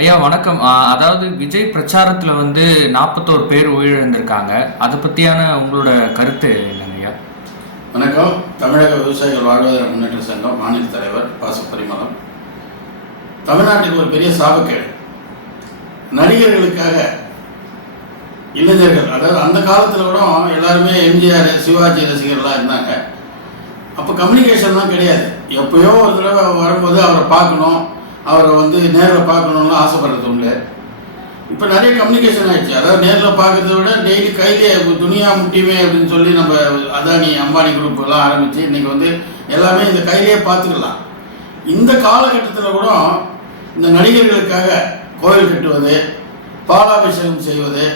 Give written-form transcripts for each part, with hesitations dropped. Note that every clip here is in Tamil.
ஐயா வணக்கம். அதாவது விஜய் பிரச்சாரத்துல வந்து 41 பேர் உயிரிழந்திருக்காங்க. அதை பத்தியான உங்களோட கருத்து என்னங்க ஐயா? வணக்கம். தமிழக விவசாயிகள் வாழ்வாதார முன்னேற்ற சங்கம் மாநில தலைவர் பாசப்பரிமளம். தமிழ்நாட்டுக்கு ஒரு பெரிய சாபக்கேடு. நடிகர்களுக்காக இளைஞர்கள், அதாவது அந்த காலத்தில் கூட எல்லாருமே எம்ஜிஆர் சிவாஜி ரசிகர்களாக இருந்தாங்க. அப்போ கம்யூனிகேஷன்லாம் கிடையாது. எப்பயோ ஒரு தடவை வரும்போது அவரை பார்க்கணும், அவரை வந்து நேரில் பார்க்கணுன்னு ஆசைப்படுறது உண்டு. இப்போ நிறைய கம்யூனிகேஷன் ஆகிடுச்சு. அதாவது நேரில் பார்க்கறத விட டெய்லி கையிலே துணியா முட்டியுமே அப்படின்னு சொல்லி நம்ம அதானி அம்பானி குரூப் எல்லாம் ஆரம்பித்து இன்றைக்கி வந்து எல்லாமே இந்த கையிலேயே பார்த்துக்கலாம். இந்த காலகட்டத்தில் கூட இந்த நடிகர்களுக்காக கோயில் கட்டுவது, பாலாபிஷேகம் செய்வது,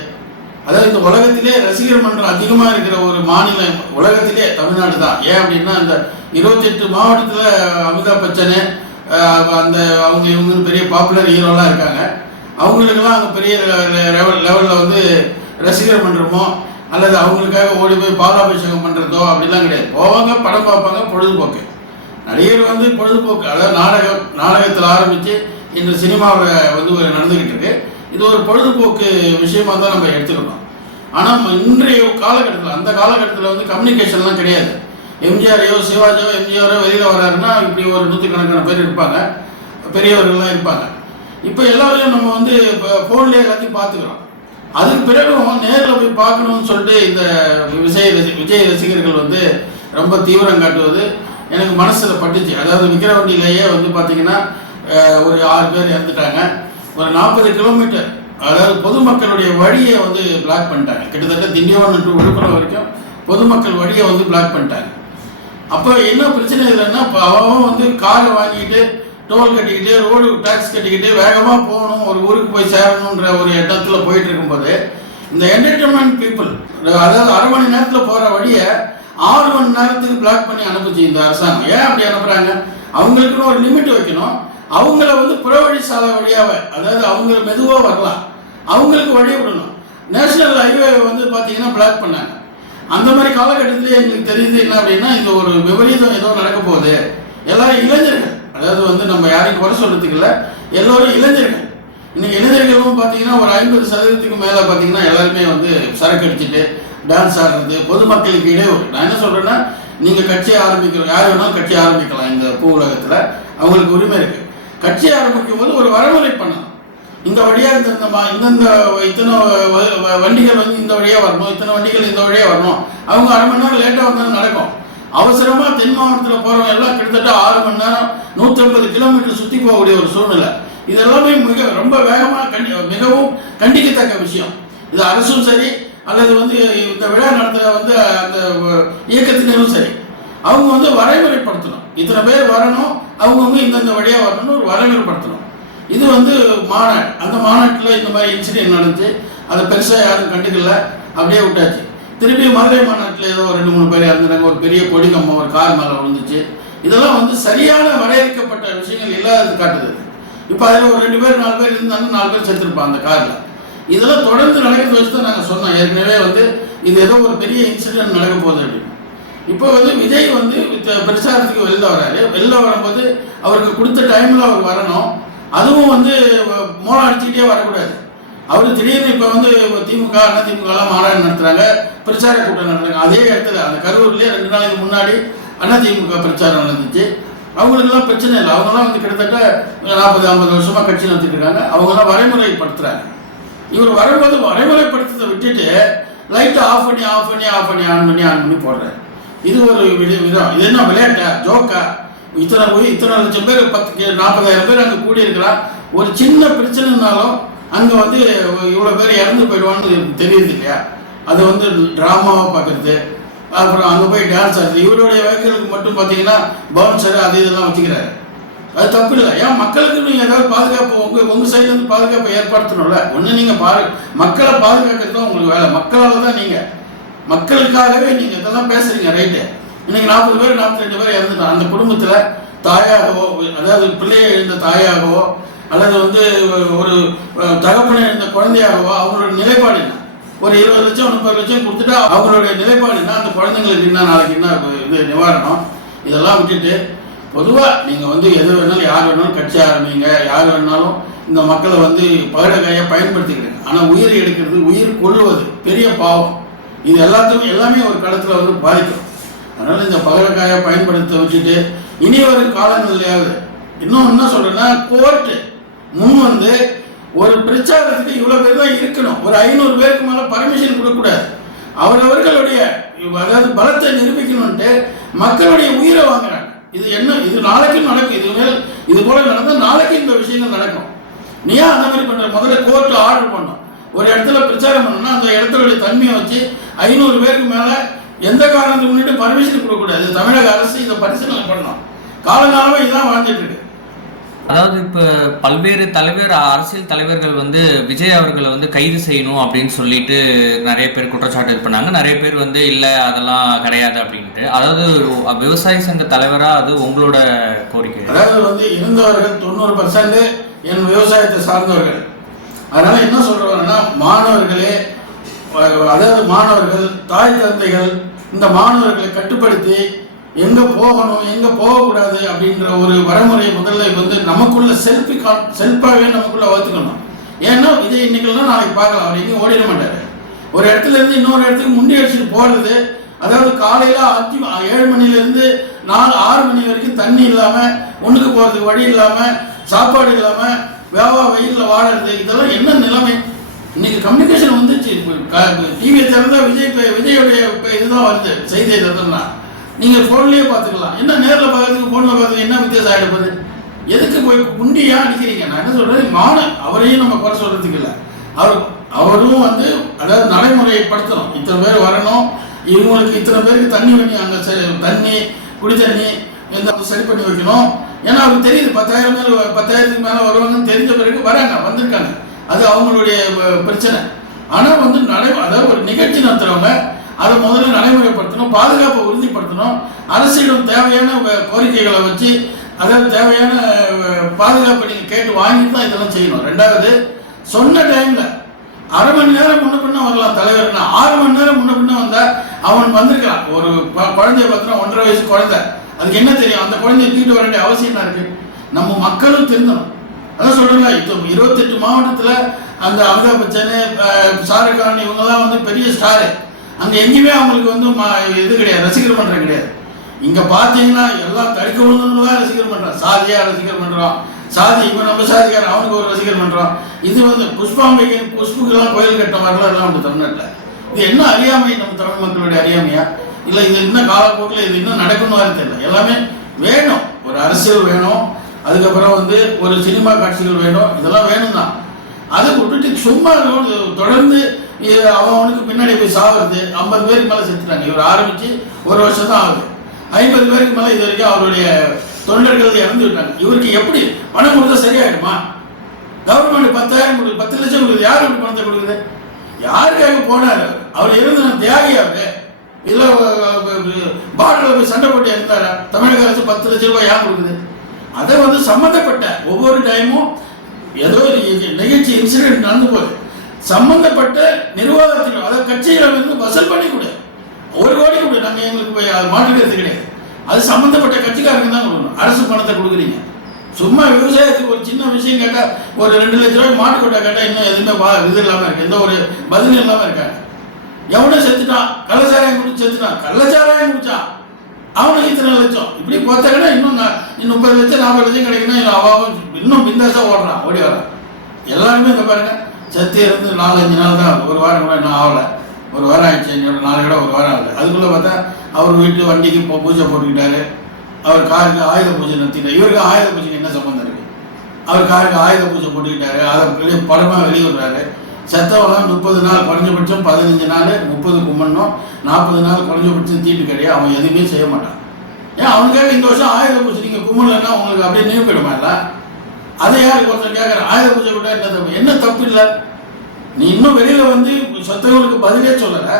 அதாவது இந்த உலகத்திலே ரசிகர் மன்றம் அதிகமாக இருக்கிற ஒரு மாநிலம் உலகத்திலே தமிழ்நாடு தான். ஏன் அப்படின்னா இந்த 28 மாவட்டத்தில் அமிதாப் பச்சனு அந்த அவங்க இவங்கன்னு பெரிய பாப்புலர் ஹீரோலாம் இருக்காங்க. அவங்களுக்கெல்லாம் அங்கே பெரிய லெவலில் வந்து ரசிகர் மன்றமோ அல்லது அவங்களுக்காக ஓடி போய் பாலாபிஷேகம் பண்ணுறதோ அப்படிலாம் கிடையாது. போவாங்க, படம் பார்ப்பாங்க, பொழுதுபோக்கு. நடிகர் வந்து பொழுதுபோக்கு, அதாவது நாடகத்தில் ஆரம்பித்து இன்று சினிமாவில் வந்து நடந்துக்கிட்டு இருக்கு. இது ஒரு பொழுதுபோக்கு விஷயமாக தான் நம்ம எடுத்துக்கணும். ஆனால் இன்றைய காலகட்டத்தில், அந்த காலகட்டத்தில் வந்து கம்யூனிகேஷன்லாம் கிடையாது. எம்ஜிஆரையோ சிவாஜியோ எம்ஜிஆரோ வெளியில் வராருன்னா இப்படி ஒரு 100கணக்கான பேர் இருப்பாங்க, பெரியவர்கள்லாம் இருப்பாங்க. இப்போ எல்லாரையும் நம்ம வந்து இப்போ ஃபோன்லேயே எல்லாத்தையும் பார்த்துக்கிறோம். அதுக்கு பிறகும் நேரில் போய் பார்க்கணும்னு சொல்லிட்டு இந்த விஜய் ரசிகர்கள் வந்து ரொம்ப தீவிரம் காட்டுவது எனக்கு மனசில் பட்டுச்சு. அதாவது விக்கிரவாண்டியிலேயே வந்து பார்த்திங்கன்னா ஒரு 6 பேர் இறந்துட்டாங்க. ஒரு 40 கிலோமீட்டர், அதாவது பொதுமக்களுடைய வழியை வந்து பிளாக் பண்ணிட்டாங்க. கிட்டத்தட்ட திண்டிவனம் டு விழுப்புரம் வரைக்கும் பொதுமக்கள் வழியை வந்து பிளாக் பண்ணிட்டாங்க. அப்போ என்ன பிரச்சனை இல்லைன்னா, இப்போ அவன் வந்து காரை வாங்கிட்டு டோல் கட்டிக்கிட்டு ரோடு டேக்ஸ் கட்டிக்கிட்டு வேகமாக போகணும், ஒரு ஊருக்கு போய் சேரணுன்ற ஒரு இடத்துல போயிட்டு இருக்கும்போது இந்த என்டர்டைன்மெண்ட் பீப்புள், அதாவது அரை மணி நேரத்தில் போகிற வழியை 6 மணி நேரத்துக்கு பிளாக் பண்ணி அனுப்பிச்சு இந்த அரசாங்கம். ஏன் அப்படி அனுப்புகிறாங்க? அவங்களுக்குன்னு ஒரு லிமிட் வைக்கணும். அவங்கள வந்து புறவழி சாலை வழியாக, அதாவது அவங்க மெதுவாக வரலாம், அவங்களுக்கு வழி விடணும். நேஷனல் ஹைவே வந்து பார்த்தீங்கன்னா பிளாக் பண்ணாங்க. அந்த மாதிரி காலகட்டத்திலே எங்களுக்கு தெரியுது என்ன அப்படின்னா, இந்த ஒரு விபரீதம் ஏதோ நடக்க போகுது. எல்லாரும் இளைஞர்கள், அதாவது வந்து நம்ம யாரையும் குறை சொல்றதுக்கு இல்லை, எல்லோரும் இளைஞர்கள். இன்னைக்கு இளைஞர்களும் பார்த்தீங்கன்னா ஒரு 50% மேலே பார்த்தீங்கன்னா எல்லாருமே வந்து சரக்கு அடிச்சுட்டு டான்ஸ் ஆடுறது, பொதுமக்களுக்கு இடையூறு. நான் என்ன சொல்கிறேன்னா, நீங்கள் கட்சியை ஆரம்பிக்கிறோம், யார் வேணாலும் கட்சி ஆரம்பிக்கலாம். இந்த பூ உலகத்தில் அவங்களுக்கு உரிமை இருக்குது. கட்சி ஆரம்பிக்கும் போது ஒரு வரமுறை பண்ணணும். இந்த வழியாக இந்தந்த இத்தனை வண்டிகள் வந்து இந்த வழியாக வரணும், இத்தனை வண்டிகள் இந்த வழியாக வரணும். அவங்க அரை மணி நேரம் லேட்டாக வந்தாலும் நடக்கும். அவசரமாக தென் மாவட்டத்தில் போகிறவங்க எல்லாம் கிட்டத்தட்ட 6 மணி நேரம் 150 கிலோமீட்டர் சுற்றி போகக்கூடிய ஒரு சூழ்நிலை. இதெல்லாமே ரொம்ப வேகமாக மிகவும் கண்டிக்கத்தக்க விஷயம். இது அரசும் சரி அல்லது வந்து இந்த விழா நடத்துகிற வந்து அந்த இயக்கத்தினரும் சரி, அவங்க வந்து வரைமுறைப்படுத்தணும். இத்தனை பேர் வரணும், அவங்கவுங்க இந்தந்த வழியாக வரணும்னு ஒரு வரைமுறைப்படுத்தணும். இது வந்து மாநாடு. அந்த மாநாட்டில் இந்த மாதிரி இன்சிடென்ட் நடந்துச்சு. அதை பெருசாக யாரும் கண்டுக்கல, அப்படியே விட்டாச்சு. திருப்பி மதுரை மாநாட்டில் ஏதோ 2-3 பேர் இறந்துட்டாங்க. ஒரு பெரிய கொடி கம்பம் ஒரு கார் மேலே விழுந்துச்சு. இதெல்லாம் வந்து சரியான வரையறுக்கப்பட்ட விஷயங்கள் இல்லாதது காட்டுது. இப்போ அதில் ஒரு 2 பேர் 4 பேர் இருந்தாங்கன்னா 4 பேர் செத்துருப்பாங்க அந்த காரில். இதெல்லாம் தொடர்ந்து நடக்கிறது வச்சு தான் நாங்கள் சொன்னோம் ஏற்கனவே வந்து இது ஏதோ ஒரு பெரிய இன்சிடென்ட் நடக்க போகுது அப்படின்னு. இப்போ வந்து விஜய் வந்து பிரச்சாரத்துக்கு வெளில வராரு. வெளில வரும்போது அவருக்கு கொடுத்த டைமில் அவர் வரணும். அதுவும் வந்து மோளம் அடிச்சுக்கிட்டே வரக்கூடாது. அவர் திடீர்னு இப்போ வந்து திமுக அதிமுகலாம் மாநாடு நடத்துகிறாங்க, பிரச்சார கூட்டம் நடத்துறாங்க. அதே இடத்துல அந்த கரூர்லேயே 2 நாளைக்கு முன்னாடி அதிமுக பிரச்சாரம் நடந்துச்சு. அவங்களுக்கெல்லாம் பிரச்சனை இல்லை. அவங்களாம் வந்து கிட்டத்தட்ட 40-50 வருஷமாக கட்சி நடத்திட்டு இருக்காங்க. அவங்களாம் வரைமுறைப்படுத்துகிறாங்க. இவர் வரும்போது வரைமுறைப்படுத்துறதை விட்டுட்டு லைட்டை ஆஃப் பண்ணி போடுறாரு. இது ஒரு விதம். இது என்ன விளையாட்டா, ஜோக்கா? இத்தனை லட்சம் பேர் 40,000 பேர் அங்கே கூடியிருக்கிறான். ஒரு சின்ன பிரச்சனைனாலும் அங்கே வந்து இவ்வளோ பேர் இறந்து போயிடுவான்னு தெரியுது இல்லையா? அது வந்து ட்ராமாவாக பார்க்குறது, அப்புறம் அங்கே போய் டான்ஸ் ஆடுறது. இவருடைய வேலைகளுக்கு மட்டும் பார்த்தீங்கன்னா பவுன்சர் அது இதெல்லாம் வச்சுக்கிறாரு. அது தப்பு இல்லை. ஏன் மக்களுக்கு நீங்கள் ஏதாவது பாதுகாப்பு உங்கள் சைட்லேருந்து பாதுகாப்பு ஏற்படுத்தணும்ல. ஒன்று நீங்கள் மக்களை பாதுகாக்கிறது தான் உங்களுக்கு வேலை. மக்களால் தான் நீங்கள், மக்களுக்காகவே நீங்கள் இதெல்லாம் பேசுகிறீங்க, ரைட்டு. இன்னைக்கு 40 பேர் 42 பேர் இறந்துட்டான். அந்த குடும்பத்தில் தாயாகவோ, அதாவது பிள்ளையை எழுந்த தாயாகவோ அல்லது வந்து ஒரு தகப்பனை எழுந்த குழந்தையாகவோ அவங்களோட நிலைப்பாடு என்ன? ஒரு 20 லட்சம் 30 லட்சம் கொடுத்துட்டா அவங்களுடைய நிலைப்பாடு என்ன? அந்த குழந்தைங்களுக்கு என்ன நாளைக்கு என்ன இது நிவாரணம்? இதெல்லாம் விட்டுட்டு பொதுவாக நீங்கள் வந்து எது வேணாலும் யார் வேணாலும் கட்சி ஆரம்பிங்க, யார் வேணாலும் இந்த மக்களை வந்து பகடக்காயாக பயன்படுத்திக்கிறாங்க. ஆனால் உயிரை எடுக்கிறது, உயிர் கொள்ளுவது பெரிய பாவம். இது எல்லாமே ஒரு காலத்தில் வந்து பாதிக்கும். அதனால் இந்த பகடக்காயை பயன்படுத்த வச்சுட்டு இனி வரும் காலங்கள்லையாவது இன்னும் என்ன சொல்கிறேன்னா, கோர்ட்டு முன் வந்து ஒரு பிரச்சாரத்துக்கு இவ்வளோ பேர் தான் இருக்கணும். ஒரு 500 பேருக்கு மேலே பர்மிஷன் கொடுக்கக்கூடாது. அவரவர்களுடைய அதாவது பலத்தை நிரூபிக்கணும்ட்டு மக்களுடைய உயிரை வாங்குறாங்க. இது நாளைக்கும் நடக்கும். இது போல நடந்தால் நாளைக்கு இந்த விஷயங்கள் நடக்கும். நீ ஏன் அந்த மாதிரி பண்ற? முதல்ல கோர்ட்டு ஆர்டர் பண்ணும். ஒரு இடத்துல பிரச்சாரம் பண்ணணும்னா அந்த இடத்துடைய தன்மையை வச்சு 500 பேருக்கு மேலே எந்த காரணத்துக்கு முன்னிட்டு பர்மிஷன் கொடுக்கக்கூடாது. தமிழக அரசு இதை பரிசீலனை பண்ணணும். காலங்காலமாக இதான் வாழ்ந்துட்டு இருக்கு. அதாவது இப்போ பல்வேறு அரசியல் தலைவர்கள் வந்து விஜய் அவர்களை வந்து கைது செய்யணும் அப்படின்னு சொல்லிட்டு நிறைய பேர் குற்றச்சாட்டு பண்ணாங்க. நிறைய பேர் வந்து இல்லை அதெல்லாம் கிடையாது அப்படின்ட்டு. அதாவது விவசாய சங்க தலைவராக அது உங்களோட கோரிக்கை? அதாவது வந்து இருந்தவர்கள் 90% என் விவசாயத்தை சார்ந்தவர்கள். அதனால என்ன சொல்றவங்கன்னா, மாணவர்கள் தாய் தந்தைகள் இந்த மாணவர்களை கட்டுப்படுத்தி எங்க போகணும் எங்க போகக்கூடாது அப்படின்ற ஒரு வரைமுறை முதல்ல வந்து நமக்குள்ள செல்ஃபாகவே நமக்குள்ள வளர்த்துக்கணும். ஏன்னா விஜய் இன்னைக்கெல்லாம் நாளைக்கு பார்க்கலாம், அவர் எங்கேயும் ஓடிட மாட்டாரு. ஒரு இடத்துல இருந்து இன்னொரு இடத்துக்கு முண்டி அடிச்சுட்டு போறது, அதாவது காலையில 7 மணிலேருந்து 6 மணி வரைக்கும் தண்ணி இல்லாம, ஒண்ணுக்கு போறதுக்கு வழி இல்லாம, சாப்பாடு இல்லாம வெயிலில் வாழறது, இதெல்லாம் என்ன நிலைமை? இன்னைக்கு கம்யூனிகேஷன் வந்துச்சு. டிவியை திறந்தா விஜயோடைய இதுதான் வருது, செய்தி எதுனா நீங்கள் ஃபோன்லேயே பார்த்துக்கலாம். என்ன நேரில் பார்க்கறதுக்கு ஃபோனில் பார்க்கறதுக்கு என்ன வித்தியாசம் ஆகிடுப்பது? எதுக்கு போய் குண்டியா அடிக்கிறீங்க? நான் என்ன சொல்கிறேன், அவரையும் நம்ம குறை சொல்கிறதுக்கு இல்லை. அவரும் வந்து அதாவது நடைமுறைப்படுத்தணும். இத்தனை பேர் வரணும், இவங்களுக்கு இத்தனை பேருக்கு தண்ணி வேணும், அங்கே தண்ணி குடி தண்ணி சரி பண்ணி வைக்கணும். ஏன்னா அவருக்கு தெரியுது 10,000க்கு மேலே வருவாங்கன்னு தெரிஞ்ச பிறகு வந்திருக்காங்க. அது அவங்களுடைய பிரச்சனை. ஆனால் வந்து அதாவது ஒரு நிகழ்ச்சி நடத்துகிறவங்க அதை முதல்ல நடைமுறைப்படுத்தணும், பாதுகாப்பை உறுதிப்படுத்தணும், அரசிடம் தேவையான கோரிக்கைகளை வச்சு அதாவது தேவையான பாதுகாப்பை நீங்கள் கேட்டு வாங்கிட்டு தான் இதெல்லாம் செய்யணும். 2வது, சொன்ன டைமில் அரை மணி நேரம் முன்ன பின்ன வரலாம் தலைவர்னா, 6 மணி நேரம் முன்ன பின்ன வந்தால் அவன் வந்திருக்கலாம். ஒரு குழந்தைய பார்த்தோன்னா 1.5 வயசு குழந்தை, அதுக்கு என்ன தெரியும்? அந்த குழந்தைய தூக்கிட்டு வர வேண்டிய அவசியம் என்ன இருக்கு? நம்ம மக்களும் திருந்தணும். அதான் சொல்றேன்ல, இப்போ 28 மாவட்டத்தில் அந்த அமிதாப் பச்சன், ஷாருக் கான் இவங்கெல்லாம் வந்து பெரிய ஸ்டாரு. அங்கே எங்கேயுமே அவங்களுக்கு வந்து இது கிடையாது, ரசிகர் மன்றம் கிடையாது. இங்கே பார்த்தீங்கன்னா எல்லாம் தடுக்க விழுந்தவங்களாம் ரசிகர் மன்றம், சாதியாக ரசிகர் மன்றம், சாதி இப்போ நம்ம சாதிக்காரன் அவனுக்கு ஒரு ரசிகர் மன்றம். இது வந்து புஷ்புக்கெல்லாம் கோயில் கட்ட வரலாம் எல்லாம் நம்ம தமிழ்நாட்டில். இது என்ன அறியாமை? நம்ம தமிழ் மக்களுடைய அறியாமையா? இல்லை இது இன்னும் காலப்போக்கில் இது இன்னும் நடக்கணும் தெரியல. எல்லாமே வேணும், ஒரு அரசியல் வேணும், அதுக்கப்புறம் வந்து ஒரு சினிமா காட்சிகள் வேணும், இதெல்லாம் வேணும் தான். அதை விட்டுட்டு சும்மா தொடர்ந்து அவனுக்கு பின்னாடி போய் சாகிறது. 50 பேருக்கு மேலே செத்துட்டாங்க. இவர் ஆரம்பித்து 1 வருஷம் தான் ஆகுது. 50 பேருக்கு மேலே இது வரைக்கும் அவருடைய தொண்டர்கள் இறந்து விட்டாங்க. இவருக்கு எப்படி பணம் கொடுத்தா சரியாயிடுமா? கவர்மெண்ட் 10,000 கொடுக்குது, 10 லட்சம் கொடுக்குது. யார் இப்படி பணத்தை கொடுக்குது? யாருக்காக போனார்? அவர் இருந்து நான் தியாகியாரு. இதில் பார்டரில் போய் சண்டை போட்டு இருந்தாரா? தமிழக அரசு 10 லட்சம் ரூபாய் யார் கொடுக்குது? அதை வந்து சம்மந்தப்பட்ட ஒவ்வொரு டைமும் ஏதோ ஒரு நிகழ்ச்சி இன்சிடென்ட் நடந்து போகுது, சம்பந்தப்பட்ட நிர்வாகத்தின் அதாவது கட்சிகளை வந்து வசூல் பண்ணி கொடு, 1 கோடி கொடு, நாங்கள் எங்களுக்கு போய் மாற்றுக்கிறது கிடையாது. அது சம்பந்தப்பட்ட கட்சிக்காரங்க தான் கொடுக்கணும். அரசு பணத்தை கொடுக்குறீங்க. சும்மா விவசாயத்துக்கு ஒரு சின்ன விஷயம் கேட்டால், ஒரு 2 லட்ச ரூபாய் மாட்டு கொட்டா கேட்டால் இன்னும் எதுவுமே இது இல்லாமல் இருக்கு, எந்த ஒரு பதிலும் இல்லாமல் இருக்காங்க. எவனோ செத்துட்டான், கள்ளச்சாராயம் குடிச்சு செத்துட்டான், கள்ளச்சாராயம் குடிச்சான், அவனுக்கு இத்தனை லட்சம். இப்படி பார்த்தா இன்னும் 30 லட்சம் 40 லட்சம் கிடைக்குன்னா அவன் இன்னும் பிந்தாசா ஓடி வரான். எல்லாருமே இந்த பாருங்க, சத்தி இருந்து 4-5 நாள் தான், 1 வாரம் கூட இன்னும் ஆகலை. 1 வாரம் ஆயிடுச்சு, 4 கூட 1 வாரம் ஆகலை. அதுக்குள்ளே பார்த்தா அவர் வீட்டு வண்டிக்கு பூஜை போட்டுக்கிட்டாரு, அவர் காருக்கு ஆயுத பூஜை நடத்திட்டார். இவருக்கு ஆயுத பூஜைக்கு என்ன சம்பந்தம் இருக்கு? அவர் காருக்கு ஆயுத பூஜை போட்டுக்கிட்டாரு, அதை படமாக வெளியிடுறாரு. செத்தவெல்லாம் 30 நாள் குறைஞ்சபட்சம் 15 நாள் 30 கும்பிடணும், 40 நாள் குறைஞ்சபட்சம் தீட்டு கிடையாது. அவன் எதுவுமே செய்ய மாட்டான். ஏன் அவனுக்காக இந்த வருஷம் ஆயுத பூஜை நீங்கள் கும்பிடலன்னா உங்களுக்கு அப்படியே நினைவு போயிடுமா? இல்லை, அதை யாருக்கு ஒருத்தர் கேட்குறேன், ஆயுத பூஜை கூட என்ன தப்பு இல்லை? நீ இன்னும் வெளியில் வந்து சொத்தவங்களுக்கு பதிலே சொல்லலை,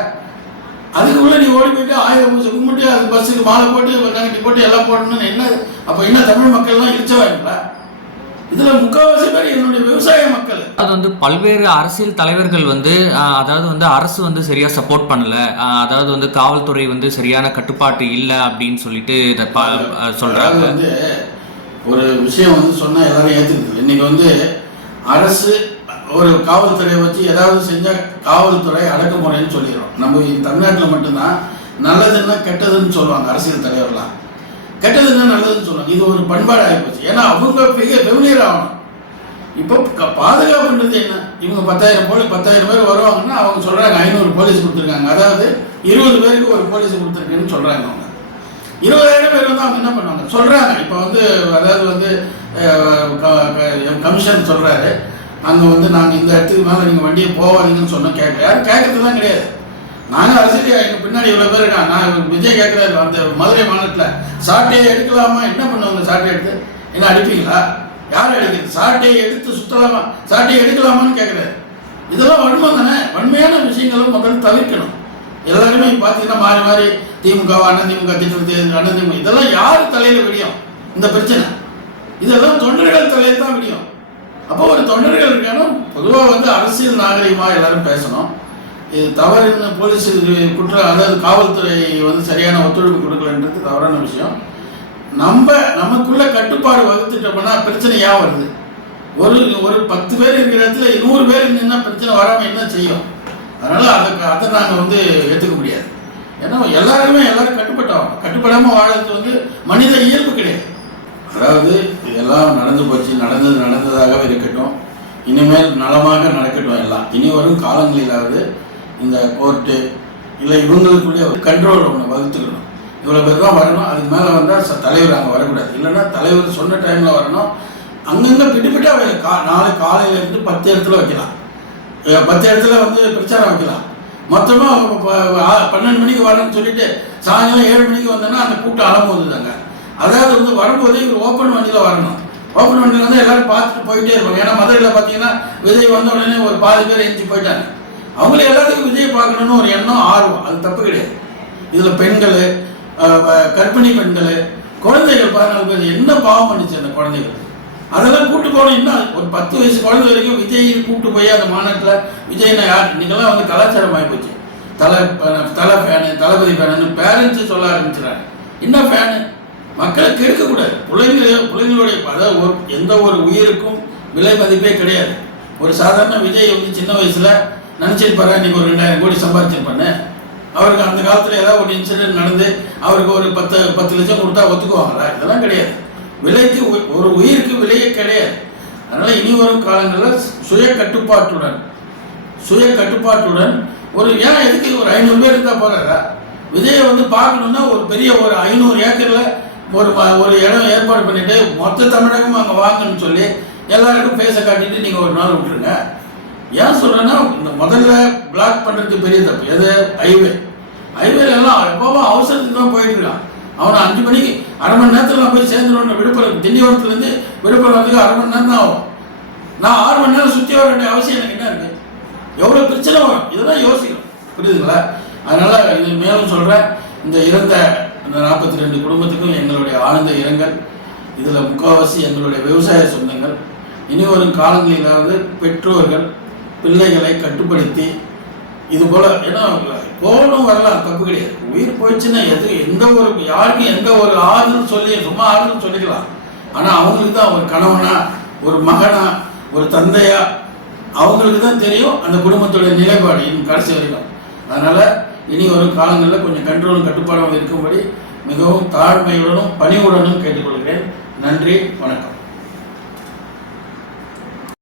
அதுக்குள்ளே நீ ஓடி போயிட்டு ஆயுத பூஜை கும்பிட்டு அது பஸ்ஸுக்கு மாலை போட்டு கணக்கு போட்டு எல்லாம் போடணும்னு என்ன? அப்போ என்ன தமிழ் மக்கள்லாம் இழிச்சவாங்களா? இதுல முக்கால்வாசி பேர் என்னுடைய விவசாய மக்கள். அது வந்து பல்வேறு அரசியல் தலைவர்கள் வந்து அதாவது வந்து அரசு வந்து சரியா சப்போர்ட் பண்ணல, அதாவது வந்து காவல்துறை வந்து சரியான கட்டுப்பாட்டு இல்லை அப்படின்னு சொல்லிட்டு இதை சொல்றாங்க. வந்து ஒரு விஷயம் வந்து சொன்னா எல்லாரும் ஏத்துக்குது. இன்னைக்கு வந்து அரசு ஒரு காவல்துறையை வச்சு ஏதாவது செஞ்சால் காவல்துறை அடக்குமுறைன்னு சொல்லிடுறோம். நம்ம தமிழ்நாட்டில் மட்டும்தான் நல்லதுன்னா கெட்டதுன்னு சொல்லுவாங்க அரசியல் தலைவர்லாம். கெட்டதுன்னா நல்லதுன்னு சொல்லுவாங்க. இது ஒரு பண்பாடு ஆகிப்போச்சு. ஏன்னா அவங்க ஃபெமிலியர் ஆகணும். இப்போ பாதுகாப்புன்றது என்ன? இவங்க 10,000 பேர் வருவாங்கன்னா அவங்க சொல்கிறாங்க 500 போலீஸ் கொடுத்துருக்காங்க. அதாவது 20 பேருக்கு ஒரு போலீஸ் கொடுத்துருக்குன்னு சொல்கிறாங்க. அவங்க 20,000 பேர் வந்து அவங்க என்ன பண்ணுவாங்க சொல்கிறாங்க. இப்போ வந்து அதாவது வந்து கமிஷன் சொல்கிறாரு, அங்கே வந்து நாங்கள் இந்த இடத்துக்கு மேலே நீங்கள் வண்டியை போவாதீங்கன்னு சொன்னோம். யாரும் கேட்கறதுலாம் கிடையாது. நாங்கள் அரசியல் எங்கள் பின்னாடி இவ்வளோ பேர் இருக்காங்க. நான் விஜய் கேட்குறாரு அந்த மதுரை மாநிலத்தில் சாட்டையை எடுக்கலாமா? என்ன பண்ணுவாங்க? சாட்டை எடுத்து என்ன அடிப்பீங்களா? யார் அடிக்கிறது? சாட்டையை எடுத்து சுத்தலாமா? சாட்டையை எடுக்கலாமான்னு கேட்குறாரு. இதெல்லாம் வன்மை தானே. வன்மையான விஷயங்களும் முதல்ல தவிர்க்கணும். எல்லாருமே பார்த்தீங்கன்னா மாறி மாறி திமுக அண்ணன் திமுக திட்டத்தை அண்ணன் திமுக இதெல்லாம் யார் தலையில் விடியும்? இந்த பிரச்சனை இதெல்லாம் தொண்டர்கள் தலையில் தான் விடியும். அப்போ ஒரு தொண்டர்கள் இருக்கான பொதுவாக வந்து அரசியல் நாகரிகமாக எல்லாரும் பேசணும். இது தவறுன்னு போலீஸ் குற்றம் அதாவது காவல்துறை வந்து சரியான ஒத்துழைப்பு கொடுக்கலன்றது தவறான விஷயம். நமக்குள்ள கட்டுப்பாடு வகுத்துட்டோம்னா பிரச்சனை ஏன் வருது? ஒரு 10 பேர் இருக்கிற இடத்துல 100 பேர் இருந்தீங்கன்னா பிரச்சனை வராமல் என்ன செய்யும்? அதனால் அதை நாங்கள் வந்து ஏற்றுக்க முடியாது. ஏன்னா எல்லாரும் கட்டுப்பட்டோம். கட்டுப்படாமல் வாழறது வந்து மனித இயல்பு கிடையாது. அதாவது இதெல்லாம் நடந்து போச்சு, நடந்ததாகவே இருக்கட்டும். இனிமேல் நலமாக நடக்கட்டும் எல்லாம். இனி வரும் காலங்களிலாவது இந்த கோர்ட்டு இல்லை இவங்களுக்குள்ளே ஒரு கண்ட்ரோல் ஒன்று வகுத்துக்கணும். இவ்வளோ பேர் தான் வரணும், அதுக்கு மேலே வந்தால் தலைவர் அங்கே வரக்கூடாது. இல்லைன்னா தலைவர் சொன்ன டைமில் வரணும். அங்கங்கே பிட்டு நாளை காலையிலேருந்து 10 இடத்துல வைக்கலாம். 10 இடத்துல வந்து பிரச்சாரம் வைக்கலாம். மொத்தமாக 12 மணிக்கு வரணும்னு சொல்லிட்டு சாயங்காலம் 7 மணிக்கு வந்தோன்னா அந்த கூட்டம் அலம்போதுதாங்க. அதாவது வந்து வரும்போதே இவர் ஓப்பன் வண்டியில் வரணும். ஓப்பன் வண்டியில் வந்து எல்லாரும் பார்த்துட்டு போயிட்டே இருப்பாங்க. ஏன்னா மதுரையில் பார்த்தீங்கன்னா விஜய் வந்த உடனே ஒரு பாதி பேர் எஞ்சி போயிட்டாங்க. அவங்களே எல்லாத்துக்கும் விஜய் பார்க்கணுன்னு ஒரு எண்ணம், ஆர்வம். அது தப்பு கிடையாது. இதில் பெண்கள், கர்ப்பிணி பெண்கள், குழந்தைகள் 14 பேர் என்ன பாவம் பண்ணிச்சு அந்த குழந்தைகள். அதெல்லாம் கூட்டு போகணும். இன்னும் ஒரு 10 வயசு குழந்தை வரைக்கும் விஜய் கூப்பிட்டு போய் அந்த மாநாட்டில் விஜய்னா யார்? இன்னைக்கெல்லாம் வந்து கலாச்சாரம் ஆகிப்போச்சு. தலை ஃபேனு, தளபதி ஃபேனுன்னு பேரண்ட்ஸு சொல்ல ஆரம்பிச்சுறாங்க. என்ன ஃபேனு? மக்களை கெடுக்கக்கூடாது. பிள்ளைங்களுடைய அதாவது எந்த ஒரு உயிருக்கும் விலை மதிப்பே கிடையாது. ஒரு சாதாரண விஜய் வந்து சின்ன வயசில் நினச்சிருப்பாரு இன்னைக்கு ஒரு 2000 கோடி சம்பாதிச்சிருப்பானே. அவருக்கு அந்த காலத்தில் ஏதாவது ஒரு இன்சிடென்ட் நடந்து அவருக்கு ஒரு 10 லட்சம் கொடுத்தா ஒத்துக்குவாங்களா? இதெல்லாம் கிடையாது. விலைக்கு ஒரு உயிருக்கு விலையே கிடையாது. அதனால் இனி வரும் காலங்களில் சுய கட்டுப்பாட்டுடன் ஒரு எதுக்கு ஒரு 500 பேர் இருந்தால் போகிறாரா? விஜயை வந்து பார்க்கணுன்னா ஒரு பெரிய ஒரு 500 ஏக்கரில் ஒரு இடம் ஏற்பாடு பண்ணிவிட்டு மொத்த தமிழகமும் அங்கே வாங்கன்னு சொல்லி எல்லாருக்கும் பேச காட்டிட்டு நீங்கள் ஒரு நாள் விட்டுருங்க. ஏன் சொல்கிறேன்னா இந்த முதல்ல பிளாக் பண்ணுறதுக்கு பெரிய தப்பு. எது? ஹைவேலாம் எப்போவும் அவசரத்துக்கு தான் போயிட்டு இருக்கான். அவனை 5 மணிக்கு அரை மணி நேரத்தில் நான் போய் சேர்ந்துருவேன். விழுப்புரம் திண்டிவனத்துலேருந்து விழுப்புரம் வரதுக்கு அரை மணி நேரம் தான் ஆகும். நான் 6 மணி நேரம் சுற்றி வர வேண்டிய அவசியம் எனக்கு என்ன இருக்குது? எவ்வளோ பிரச்சனை வரும்? இதெல்லாம் யோசிக்கணும். புரியுதுங்களா? அதனால் இது மேலும் சொல்கிறேன், இந்த இறந்த இந்த 42 குடும்பத்துக்கும் எங்களுடைய ஆழ்ந்த இரங்கல். இதில் முக்கால்வாசி எங்களுடைய விவசாய சொந்தங்கள். இனி வரும் காலங்களிலாவது பெற்றோர்கள் பிள்ளைகளை கட்டுப்படுத்தி இது போல், ஏன்னா போகணும் வரலாம், தப்பு கிடையாது. உயிர் போயிடுச்சுன்னா யாருக்கும் எந்த ஒரு ஆறுதல் சும்மா ஆறுதல் சொல்லிக்கலாம். ஆனால் அவங்களுக்கு தான் ஒரு கணவனா, ஒரு மகனா, ஒரு தந்தையா அவங்களுக்கு தான் தெரியும் அந்த குடும்பத்துடைய நிலைப்பாடு இன்னும் கடைசி வரைக்கும். அதனால் இனி வரும் காலங்களில் கொஞ்சம் கண்ட்ரோலும் கட்டுப்பாடும் இருக்கும்படி மிகவும் தாழ்மையுடனும் பணிவுடனும் கேட்டுக்கொள்கிறேன். நன்றி, வணக்கம்.